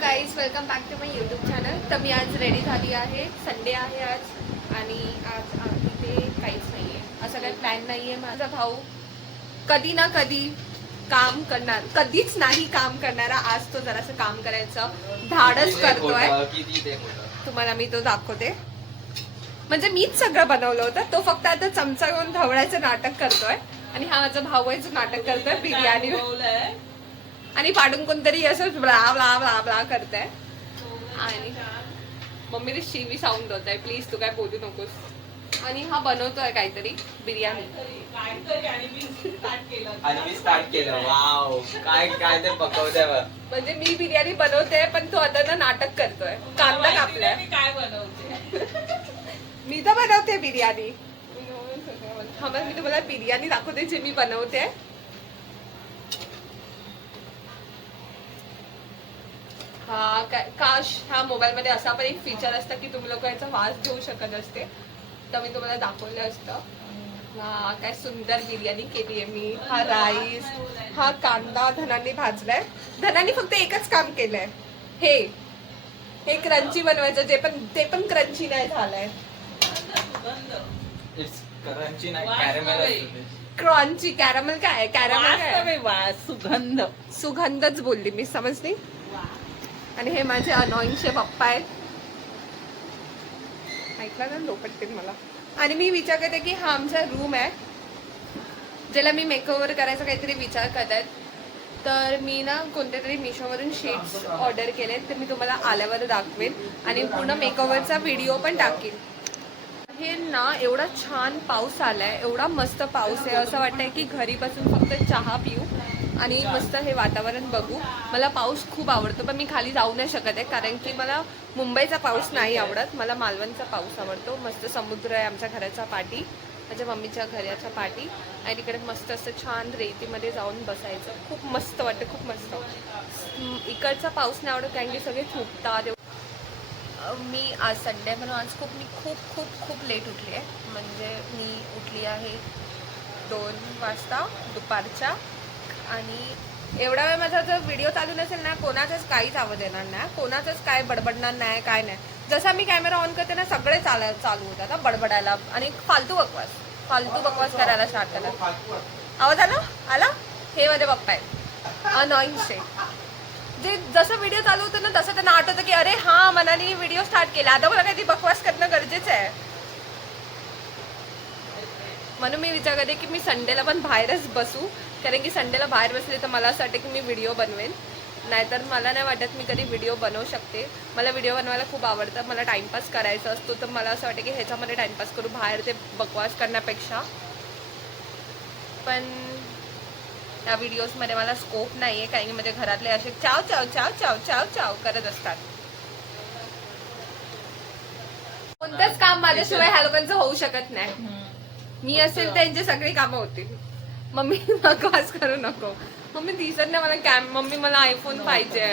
Guys, welcome back to my YouTube channel. तर मी आज रेडी झाली आहे. संडे आहे आज आणि आज इथे काहीच नाही आहे, असं काही प्लॅन नाही आहे. माझा भाऊ कधी ना कधी काम करणार, कधीच नाही काम करणारा, आज तो जरासं काम करायचं धाडस करतोय. तुम्हाला मी तो दाखवते. म्हणजे मीच सगळं बनवलं होतं, तो फक्त आता चमचा घेऊन ढवळायचं नाटक करतोय. आणि हा माझा भाऊ आहे जो नाटक करतोय बिर्याणी आणि पाडून कोणतरी असं ब्ला ब्ला ब्ला ब्ला करताय. आणि मम्मीने शिवी साऊंड होत आहे, प्लीज तू काय बोलू नकोस. आणि हा बनवतोय काहीतरी बिर्याणी आणि मी स्टार्ट केलं. वाव, काय काय ते पकवतोय. म्हणजे मी बिर्याणी बनवते पण तो आता ना नाटक करतोय. कांदा कापलाय. काय बनवते? मी तर बनवते बिर्याणी. मी तुम्हाला बिर्याणी दाखवते जे मी बनवते. हा काश ह्या मोबाईल मध्ये असा पण एक फीचर असतं की तुम्ही लोक याचा वास घेऊ शकत असते, तर मी तुम्हाला दाखवलं असतं. हा काय सुंदर बिर्याणी केली आहे मी. हा राईस, हा कांदा धनांनी भाजलाय. धनांनी फक्त एकच काम केलंय, हे क्रंची बनवायचं, ते पण क्रंची नाही झालंय. क्रंची नाही, कॅरमेल. क्रंची कॅरमेल काय? कॅरमेल काय? सुगंधच बोलली मी, समजली. आणि हे माझे अनॉइंगचे पप्पा आहेत. ऐकला ना, लोपटतील मला. आणि मी विचार करते की हा आमचा रूम आहे ज्याला मी मेकओव्हर करायचा काहीतरी विचार करत आहेत. तर मी ना कोणत्या तरी मिशोवरून शेड्स ऑर्डर केलेत, तर मी तुम्हाला आल्यावर दाखवेन आणि पूर्ण मेकओव्हरचा व्हिडिओ पण टाकेन. हे ना एवढा छान पाऊस आलाय, एवढा मस्त पाऊस आहे. असं वाटतंय की घरी बसून फक्त चहा पिऊ आणि मस्त हे वातावरण बघू. मला पाऊस खूप आवडतो, पण मी खाली जाऊ नाही शकत आहे कारण की मला मुंबईचा पाऊस नाही आवडत. मला मालवणचा पाऊस आवडतो. मस्त समुद्र आहे आमच्या घराच्या पाठी, माझ्या मम्मीच्या घराच्या पाठी. आणि तिकडे मस्त असं छान रेतीमध्ये जाऊन बसायचं, खूप मस्त वाटतं, खूप मस्त. इकडचा पाऊस नाही आवडत कारण की सगळे थुकतात. मी आज संडे म्हणून आज मी खूप लेट उठली आहे. म्हणजे मी उठली आहे 2 वाजता दुपारच्या. आणि एवढा वेळ माझा जर व्हिडिओ चालू नसेल ना, कोणाचाच काहीच आवाज येणार नाही, कोणाचाच काय बडबडणार नाही, काय नाही. जसा मी कॅमेरा ऑन करते ना, सगळे चालू होतात बडबडायला आणि फालतू बकवास करायला स्टार्ट केला. आवाज आला. हे माझे पप्पा आहेत अनॉइंगचे. जे जसं व्हिडिओ चालू होतं ना, तसं त्यांना आठवतं की अरे हा मनाने व्हिडिओ स्टार्ट केला, आता मला काहीतरी बकवास करणं गरजेचं आहे. म्हणून मी विचार करते की मी संडेला पण बाहेरच बसू, कारण की संडेला बाहेर बसले तर मला असं वाटतं की मी व्हिडिओ बनवेन. नाहीतर मला नाही वाटत मी कधी व्हिडिओ बनवू शकते. मला व्हिडिओ बनवायला खूप आवडतं, मला टाइमपास करायचा असतो, तर मला असं वाटतं की ह्याच्यामध्ये टाइमपास करू बाहेर ते बकवास करण्यापेक्षा. पण त्या व्हिडिओजमध्ये मला स्कोप नाही आहे कारण की माझ्या घरातले असे चाव चाव चाव चाव चाव चाव करत असतात. कोणतंच काम माझ्याशिवाय ह्या लोकांचं होऊ शकत नाही. मी असेल त्यांची सगळी कामं होतील. मम्मी बकवास करू नको. मम्मी दिसत नाही मला मम्मी मला आयफोन पाहिजे.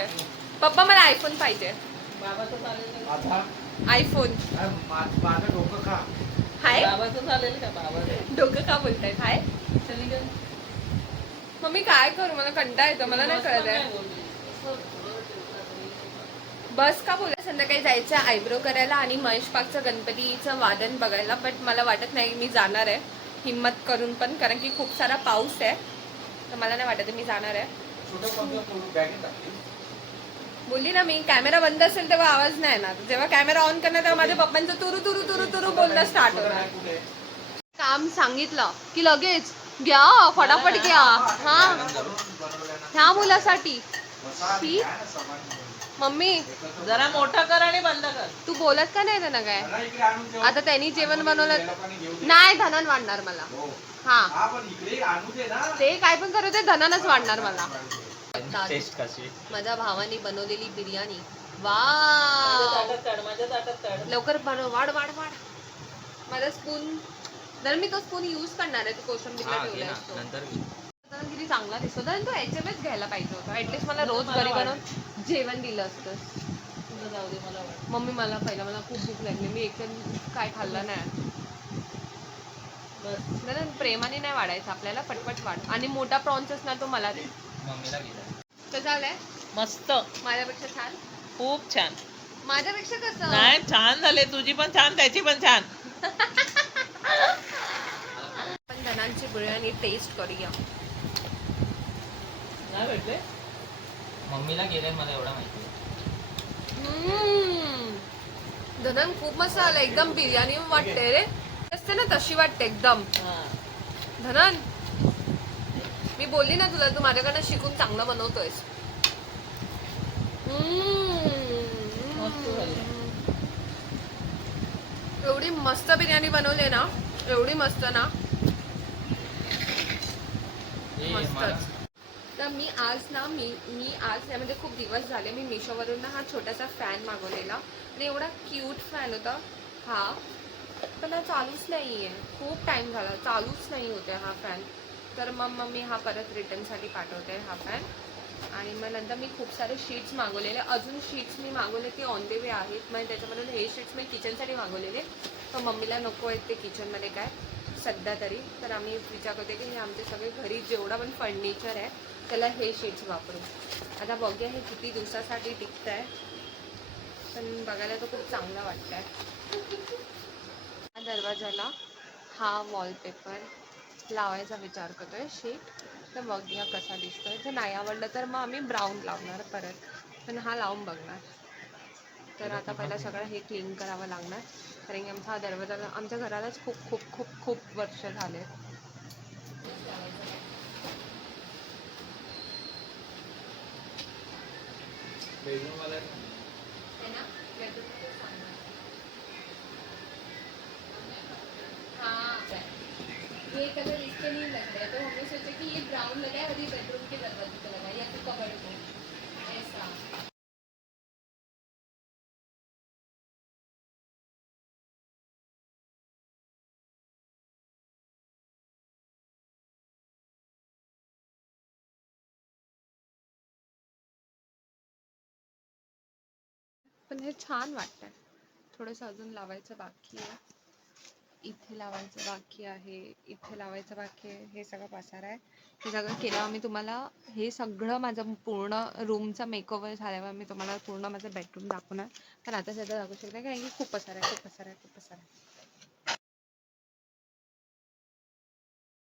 पप्पा मला आयफोन पाहिजे. आयफोन हाय. डोकं का बोलतायत हाय. मम्मी काय करू, मला कंटाळा येतो, मला नाही कळत आहे. बस का बोला. संध्याकाळी जायचं आयब्रो करायला आणि महेश पाकचं गणपतीचं वादन बघायला, बट मला वाटत नाही मी जाणार आहे हिम्मत करून पण, कारण की खूप सारा पाऊस आहे, तर मला नाही वाटत मी जाणार आहे. बोलली ना मी, कॅमेरा बंद असेल तेव्हा आवाज नाही येणार, जेव्हा कॅमेरा ऑन करणार तेव्हा माझ्या पप्पांचं तुरु तुरु तुरु तुरु बोलणं स्टार्ट होणार. काम सांगितलं की लगेच घ्या, फटाफट घ्या. हा, ह्या मुलासाठी. मम्मी जरा मोठा कर आणि बंद कर. तू बोलत का नाही त्यांना काय? आता त्यांनी जेवण बनवलं नाही, धनन वाढणार मला. हा, ते काय पण करू दे, धनानच वाढणार मला. माझ्या भावाने बनवलेली बिर्याणी. वा, लवकर बनव, वाढ वाढ वाढ. माझा स्पून जर मी तो स्पून यूज करणार आहे, तो कोशिंबीरला ठेवलाय असतो. किती चांगला दिसतो. तर तो HMS घ्यायला पाहिजे होता. ऍटलीस्ट मला रोज घरी बनवून जेवण दिलं असतं. मम्मी मला खूप भूक लागली, मी एकदम काय खाल्लं नाही. प्रेमाने नाही वाढायचं आपल्याला, पटपट वाढ. आणि मोठा प्रॉन्स असणार तो मला दे. कसं आलंय? मस्त, माझ्यापेक्षा छान? खूप छान. माझ्यापेक्षा कसं? नाही, छान झाले. तुझी पण छान, त्याची पण छान. पण धनांची बिर्याणी टेस्ट करूया. नाही भेटले? मम्मीला गेले मला एवढं माहिती. धनन खूप मस्त आलं, एकदम बिर्याणी वाटते रे. असते ना तशी वाटते एकदम. धनन, मी बोलली ना तुला, तू माझ्याकडनं शिकून चांगलं बनवतोयस. एवढी मस्त बिर्याणी बनवली ना, एवढी मस्त ना, मस्तच. तर मी आज यामध्ये खूप दिवस झाले मी मिशोवरून ना हा छोटासा फॅन मागवलेला आणि एवढा क्यूट फॅन होता हा, पण हा चालूच नाही आहे. खूप टाईम झाला, चालूच नाही होते हा फॅन. तर मग मी हा परत रिटर्नसाठी पाठवते हा फॅन. आणि मग नंतर मी खूप सारे शीट्स मागवलेले, अजून शीट्स मी मागवले ते ऑन द वे आहेत. मग त्याच्यामधून हे शीट्स मी किचनसाठी मागवलेले, तर मम्मीला नको आहेत ते किचनमध्ये काय सध्या तरी. तर आम्ही विचार करते की हे आमचे सगळे घरी जेवढा पण फर्निचर आहे त्याला हे शीट्स वापरू. आता बघूया हे किती दिवसासाठी टिकत आहे, पण बघायला तर खूप चांगलं वाटतं आहे. दरवाजाला हा वॉलपेपर लावायचा विचार करतोय शीट, तर बघूया कसा दिसतोय. जर नाही आवडलं तर मग आम्ही ब्राऊन लावणार परत, पण हा लावून बघणार. तर आता पहिला सगळं हे क्लीन करावं लागणार, कारण की आमचा हा दरवाजाला आमच्या घरालाच खूप खूप खूप खूप वर्ष झाले. ये कलर इसके नहीं लग रहा है, तो हमने सोचा कि ये ब्राउन लगाए और ये बेडरूम के दरवाजे पे लगाए या फिर कबर्ड को ऐसा. पण हे छान वाटतंय. थोडंसं अजून लावायचं बाकी आहे, इथे लावायचं बाकी आहे, इथे लावायचं बाकी आहे. हे सगळं पसारा आहे, हे सगळं केल्यावर मी तुम्हाला हे सगळं माझं पूर्ण रूमचा मेकओव्हर झाल्यावर मी तुम्हाला पूर्ण माझं बेडरूम दाखवणार. पण आता सध्या दाखवू शकते कारण की खूप पसारा आहे, खूप पसारा आहे, खूप पसारा आहे.